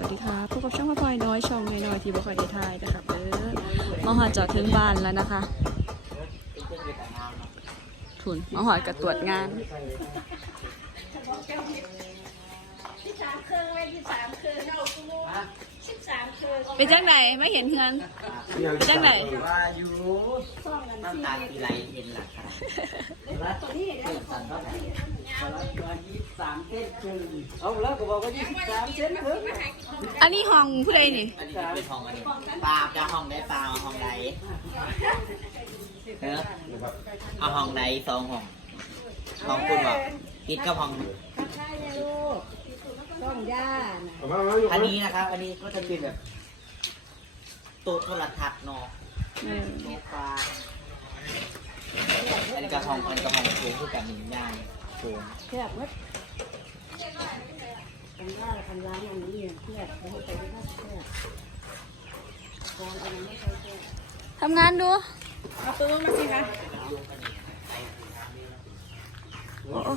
วัสดีค่ะพบกับช่องพ่อพลอยน้อยช่องน้อยๆที่บ่ค่อยได้ทายนะครับเด้อมาหอดจอดถึงบ้านแล้วนะคะทุนมาหอดกับตรวจงานสิบสามเครื่องไว้สิบสามเครื่องเอาคุณลูก สิบสามเครื่องเป็นจังไหนไม่เห็นเฮือนเป็นจังไหนว่าอยู่น้ำตาลปีไรเห็นหลักค่ะตัวนี้เห็นสันเท่าไหร่เอาแล้วก็บอกว่ายี่สิบสามเซนเถอะอันนี้ห้องผู้ใดนี่อันนี้เป็นห้องอันนี้ปลาจะห้องได้ปลาห้องใดเออเอาห้องใดสองห้องห้องคุณบอกปิดกับห้องใช่เลยลูก ต้องย่านะอันนี้นะครับ อันนี้ก็จะเป็นแบบโต๊ะโทรทัศน์เนาะเออโต๊ะปลาอันนี้ก็ห้องอันนี้ก็ห้องโถงคือกันหนึ่งย่างโถงแคบมัดคันว่าคันร้านอันนี้แคบแล้วไปดูว่าแคบกองอันนั้นไม่ใช่แคบทำงานดูเอาตัวมาสิคะโอ้โอ้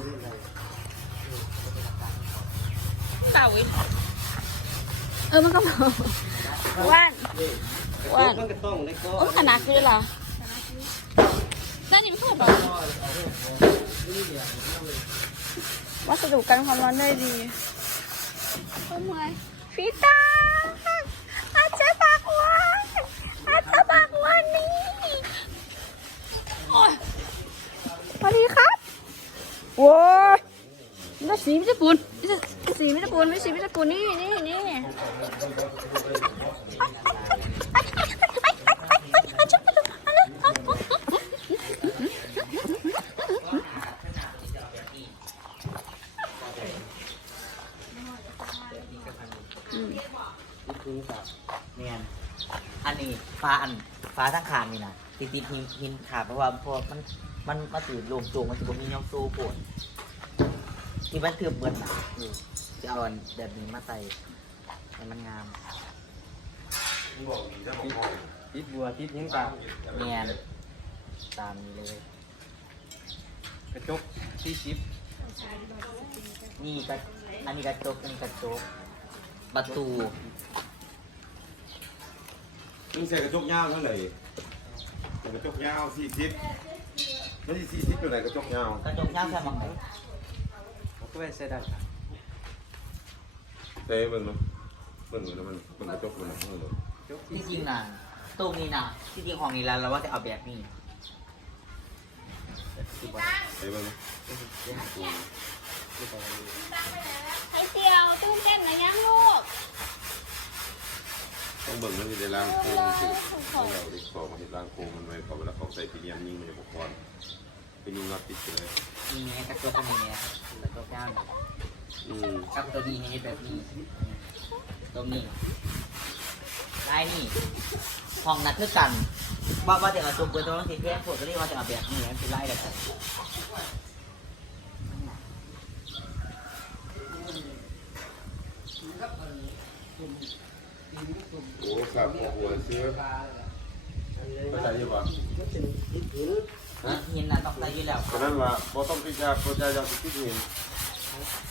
เต่าอีกเออมันก็มาว่านว่านมันก็ต้องได้ก็โอ้ขนาดคือเหรอนั่นนี่ไม่พูดหรอวัสดุกันความร้อนได้ดีโอ้ยฟีตาอาจจะปากหวานอาจจะปากหวานนี่โอ้ยสวัสดีครับโว้ยนี่สีไม่ใช่ปูนนี่สี ไม่ใช่ปูนไม่ใช่สีไม่ใช่ปูนนี่นี่นี่เนี่ยอันนี้ฟ้าอันฟ้าทั้งคานนี่นะติดติดหินหินขาดเพราะว่าเพราะมันมันมาตื่นลงโจงมันจะมีน้องโซ่ปวดที่มันเถื่อเบิดหนาเออ จะเอาอันแบบนี้มาใส่ให้มันงามติดบัวติดหินตาเนียนตามนี้เลย กระจกที่ชิปนี่ก็อันนี้กระจกอันนี้กระจกประตูมึงใส่กระจกยาวเท่าไหร่ใส่กระจกยาวสี่สิบไม่ใช่สี่สิบเป็นไรกระจกยาวกระจกย่างใส่หมองไหนผมก็ไปใส่ได้ เต้เบิ่งเนาะเบิ่งแล้วมันเป็นกระจกมันนะเบิ่งเลยที่จริงนะตรงนี้นะที่จริงของนี้แล้วเราว่าจะเอาแบบนี้เต้เบิ่งเนาะไอเตียวตู้เต้นนะยังลูกต้องเบิ่งมันจะได้ล้างโค้งสิต้องเอาดิขอมาเห็นล้างโค้งมันไว้เขาเวลาเขาใส่ปีเนียมยิงมันจะบกพร่อนเป็นยิงน็อตติดไปเลยมีไงกระจกอันนี้เนี่ยกระจกย่าง อืมกับตัวนี้ให้แบบนี้ตรงนี้ได้นี่ห้องนัดคือกันว่าว่าจะเอาจุกเบอร์ตัวต้องสีแท่งผดตัวนี้ว่าจะเอาแบบนี้มันคือไล่กันโอ้ครับหัวเสื้อไม่ใส่ยังวะหินนะต้องใส่อยู่แล้วฉะนั้นว่าพอต้องพิจารณาพิจารณาที่หิน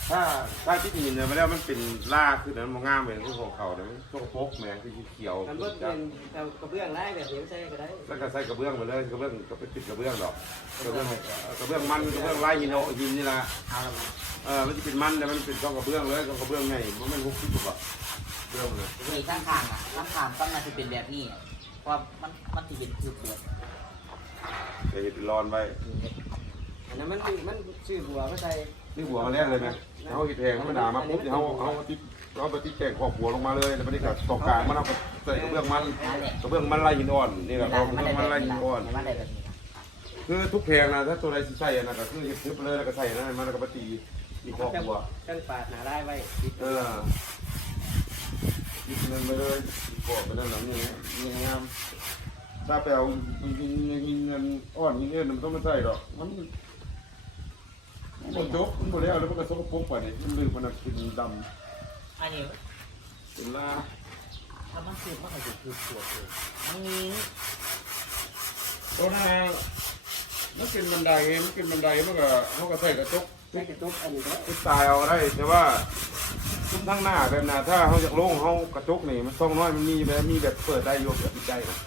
ถ้าถ้าที่หินเนี่ยมาแล้วมันเป็นล่าคือนั้นมันงามเหมือนที่ของเขาเนี่ยมันโชกโป๊กแมงคือเขียวมันก็เป็นเอากระเบื้องได้แบบนี้ใส่ก็ได้แล้วก็ใส่กระเบื้องไปเลยกระเบื้องก็ไปติดกระเบื้องดอกกระเบื้องกระเบื้องมันกระเบื้องลายหินโอหินนี่ละเอาละเออมันจะเป็นมันแต่มันเป็นช่องกระเบื้องเลยช่องกระเบื้องไงมันไม่หุบที่ตัวเบื้องเลยนี่ข้างทางอะข้างทางต้องมาจะเป็นแบบนี้เพราะมันมันจะเป็นคือเปลือกจะเห็นเป็นร้อนไว้อันนั้นมันคือมันชื่อบัวไม่ใส่ นี่หัวมันแรกเลยไหมเขาหิดแพงเขาไม่ด่ามาปุ๊บเดี๋ยวเขาเขาติดเขาไปติดแกงขอบหัวลงมาเลยแล้วมันนี่ก็ตกกลางมันเอาไปใส่กระเบื้องมันกระเบื้องมันลายหินอ่อนนี่แหละเวกลาระมันเบื้ได้องมันบลายนี้หินอ่อน คือทุกแพงนะถ้าตัวใดสิใช่นะก็คือทึบเลยแล้วก็ใส่นั่นมันแล้วก็ไปตีอีกขอบหัวกันปาดหนาได้ไว้เออยิงเงินไปเลยบอกไปนั่นหลังนี่นี่งามถ้าไปเอายิงเงินอ่อนยิงเงินมันต้องไม่ใช่หรอกมัน มันจบมันหมดแล้วแล้วมันก็สกปรกไปนี่มันลืมมันเป็นดอันนี้ำเป็นลาถ้ามันคือมันก็จะคือปวดเลยนี่ตอนนั้นมันเป็นบันไดไงมันเป็นบันไดมันก็เขาก็ใส่กระจกไม่กระตุกอันนี้ก็ติดตายเอาได้แต่ว่าทุกทั้งหน้าแบบน่ะถ้าเขาอยากโล่งเขากระจกนี่มันช่องน้อยมันมีแบบมีแบบเปิดได้อยู่แบบปิดได้นะ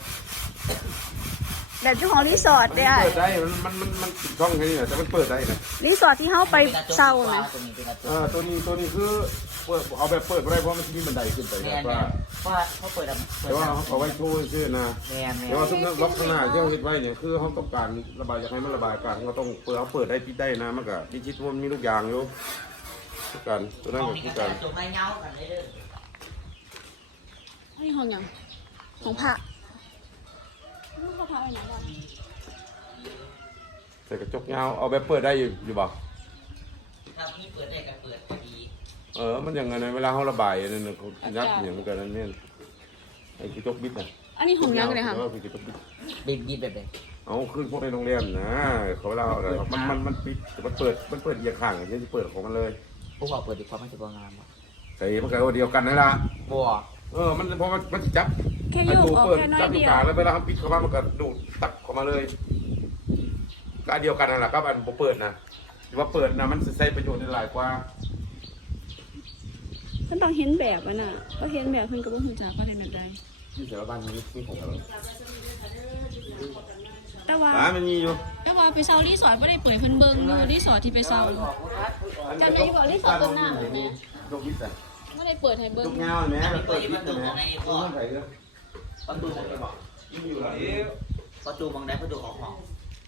แบบเจ้าของรีสอร์ทได้เปิดได้ มันมันมันมันปิดช่องแค่นี้นะแต่มันเปิดได้นะรีสอร์ทที่เขาไปเซานะตัวนี้เป็นกระจเอกอตัวนี้ตัวนี้คือเปิดเอาแบบเปิดไม่ได้เพราะมันจะมีบันไดขึ้นไปแมแบบนว่าเพราะว่าเขาเปิดอะเปิดแต่ว่าเขาเอาไว้โชว์ซื่อๆนะแมนแมแต่ว่าทุกล็อกข้างหน้าที่เขาเห็นไว้เนี่ยคือเขาต้องการระบายอยากให้มันระบายอากาศเขาต้องเปิดเขาเปิดได้ปิดได้นะมันก็ดิจิทัลมันมีลูกยางอยู่ทุกการตัวนั้นก็นี้ทุกการจบไม่เงากันเลยเด้อ นี่ห้องยังของพระ นี่เขาพาไปไหนบ้างใส่กระจกเงาเอาแบบเปิดได้อยู่อยู่บ่ถ้าพี่เปิดได้ก็เปิดก็ดีเออ มันอย่างไงนะเวลาเขาระบายอันนั่นน่ะเขายัดอย่างมันกันนั่นเนี่ยไอ้กระจกบิดน่ะอันนี้ห้องยังเลยค่ะเออคือกระจกบิดบีบบีบแบบไหนเอาขึ้นพวกในโรงแรมนะเขาเวลาเอาอะไรมันมันมันปิดมันเปิดมันเปิดเอียงข้างอย่างนี้ที่เปิดของมันเลยพวกเราเปิดดีกว่ามันจะบ่งามบ่ใส่มันก็เอาเดียวกันนั่นละ บัวเออ มันเพราะมันมันจะจับ แค่ไอ้โยกตัวออกเปิดแค่น้อจัยบอยู่เดียกวลางแล้วเวลาเขาปิดเข้ามามันก็ดูดตักเข้ามาเลยก็อันเดียวกันนั่นแหละก็มันบ่เปิดนะหรือว่าเปิดนะมันใช้ประโยชน์ได้หลายกว่าเพิ่นต้องเห็นแบบอะน่ะก็เห็นแบบเพิ่นก็บ่ฮู้จักว่าเป็นแบบใดที่เสือบ้านนี้มีของอะไรแต่ว่า ร้านมันมีอยู่แต่ว่าไปเซารีสอร์ทบ่ได้เปิดให้เพิ่นเบิ่งอยู่รีสอร์ทที่ไปเซา จำได้บ่รีสอร์ทต้นน้ำเนี่ยยกวิทย์อะบ่ได้เปิดให้เบิ่งยกเงาเห็นไหมเปิดวิทย์เห็นไหม ประตูของบอกยิ่งอยู่หลังประตูมองได้ประตูของห้อง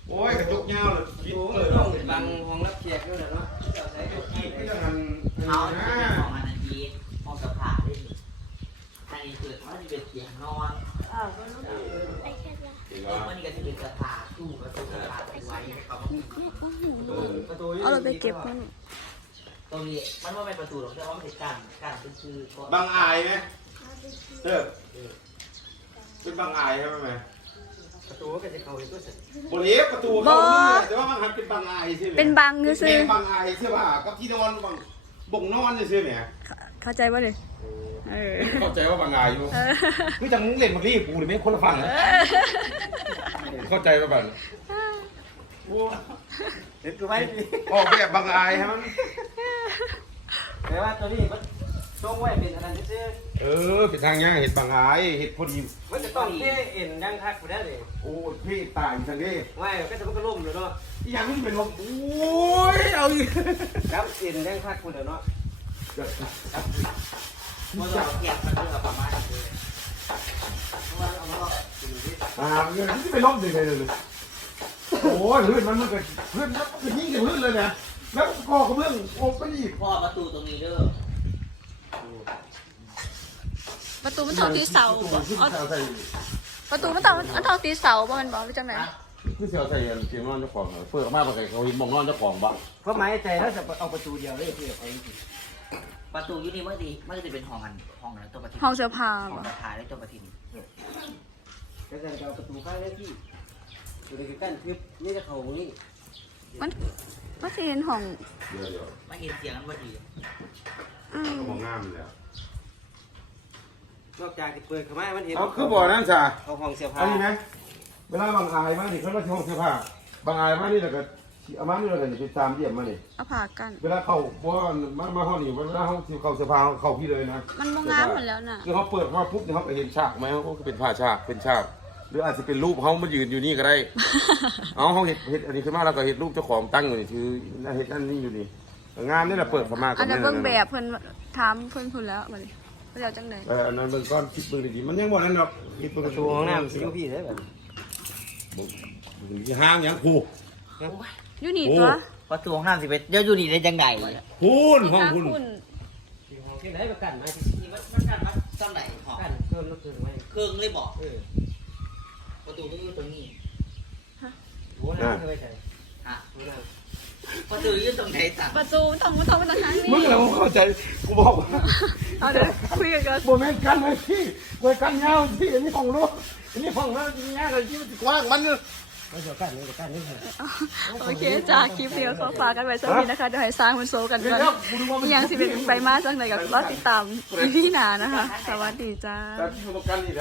โอ้ยกระจกเงาเลยคิดดูเลยต้ต้อองงบังห้องรับแขกด้วยเนาะใส่ไอ้เรื่องนั้นเอานะที่เป็นของอันนั้นดีห้องสภาได้ดิอันนี้คือมันจะเป็นเตียงนอนเออมันนี่ก็จะเป็นสภาตู้ประตูสภาไว้ครับประตูเอาเราไปเก็บก่อนตรงนี้มันว่าเป็นประตูหรอกแต่ว่ามันเป็นการการเป็นคือบางอายไหมเด้อ เป็นบางอายใช่ไหมประตูก็จะเข้าไปตัวเสร็จโบเลียประตูเข้าแต่ว่ามันหันเป็นบางอายใช่ไหมเป็นบังคือซื้ซื้อบางอายเสื้อผ้ากับที่นอนบางบ่งนอนใช่ไหมเข้าใจบ่เลยเออเข้าใจว่าบางอายอยู่เออคือจังเล่นมักรีบกูหรือไม่คนละฝั่งนะเข้าใจว่าแบบเห็นกูไว้ดิออกแบบบางอายฮะมันแต่ว่าตัวนี้มัน ช่วงไว้เป็นอะไรซื่อเออเป็นทางย่างเห็ดบางอายเห็ดพอดีมันจะต้องเท่เอ็นยังคักกูได้เลยโอ้พี่ตายทางนี้ไม่ก็จะมันก็ล่มเลยเนาะอีหยังมันเป็นลมโอ้ยเอาอีกครับเอ็นยังคักกูเดี๋ยวเนาะมันจะเก็บมันเรื่องประมาณนี้อ่าเงินที่ไปลมยังไงเลย โอ้ยเพื่อนมันมันก็เพื่อนมันก็ยิ่งกับเพื่อนเลยนะแล้วก่อกระเบื้องโอ้ไปอีกพ่อประตูตรงนี้เด้อ ประตูมันต้องตีเสาตัวบ่ที่เอาเสียใส่ประตูมันต้องมันต้องตีเสาบ่แมันบ่หรือจังได๋ที่เสียใส่เสียงนอนเจ้าของเปิดออกมาปกติเขาเห็นมองนอนเจ้าของบ้าเพราะหมายใจแล้วจะเอาประตูเดียวเลยเพื่อไปประตูยุนี่มันดีมันจะเป็นห้องอันห้องอะไรตัวประตูห้องเสื้อผ้าห้องบ่ประธานและตัวประทินก็จะเอาประตูข้างได้ที่อยู่ในกั้นทึบนี่จะเข้าตรงนี้มัน มันสิเห็นห้องเดี๋ยวเดี๋ยวไม่เห็นเสียงนั้นว่าดีอืมก็มองงามเลยนอกจากจะเปิดเข้ามามันเห็นเอาคือบ่อนั่นจ้ะเขาห้องเสื้อผ้าอันนี้ไหมเวลาบางอายมานี่เขาก็ที่ห้องเสื้อผ้าบางอายมานี่แล้วก็เอามานี่แล้วก็ไปตามเยี่ยมมานี่เอาผ้ากัน เวลาเข้าบ่มามาห้องนี่เวลาห้องที่เข้าเสื้อผ้าเข้าพี่เลยนะมันบ่งามหมดแล้วน่ะ คือเขาเปิดมาปุ๊บเนี่ยเขาก็เห็นฉากไหมเขาก็เป็นผ้าฉากเป็นฉากห รืออาจจะเป็นรูปเขามายืนอยู่นี่ก็ได้ เอาเขาเห็ดเห็ดอันนี้ขึ้นมาแล้วก็เห็ดรูปเจ้าของตั้งอยู่นี่คือเห็ดอันนี้อยู่นี่งานนี่แหละเปิดเข้ามาอันนั้นเบิ่งแบบเพิ่นถามเพิ่นพุ่นแล้วบัดนี้เพิ่นเอาจังได๋เอออันนั้นเบิ่งก้อนคิดเบิ่งดีๆมันยังบ่นั่นหรอกคิดเบิ่งประตูห้องน้ำสิพี่ได้แบบห้างยังผูกอยู่นี่โอ้ตัวประตูห้องน้ำสิเป็นเดี๋ยวอยู่นี่ได้จังไงพูนห้องพูนคุณห้องที่ไหนประกันไหมนี่มันมันกันมาซ้ำไหนห้องกันเพิ่มลูกเพิ่มไว้เครื่องเลยบอกเออ ประตูต้องอยู่ตรงนี้โหน้ำเคยใจฮะโหน้ำประตูอยู่ตรงไหนต่างประตูต้องมันต้องมันต้องทางนี้มึงเราเข้าใจกูบอกว่าเอาเดี๋ยวคุยกันก่อนบ่แม่นกันเลยพี่บ่กันยาวพี่อันนี้ห้องลูกอันนี้ห้องแล้วยาวเลยที่มันกว้างมันไม่เดี๋ยวกันเดี๋ยวกันนี่เถอะโอเคจ้าคลิปเดียวขอฝากกันไว้สักนิดนะคะเดี๋ยวให้สร้างมันโซกันก่อนอีหยังสิเป็นไปมาจังไหนกับรอติดตามพี่หนานะคะ สวัสดีจ้า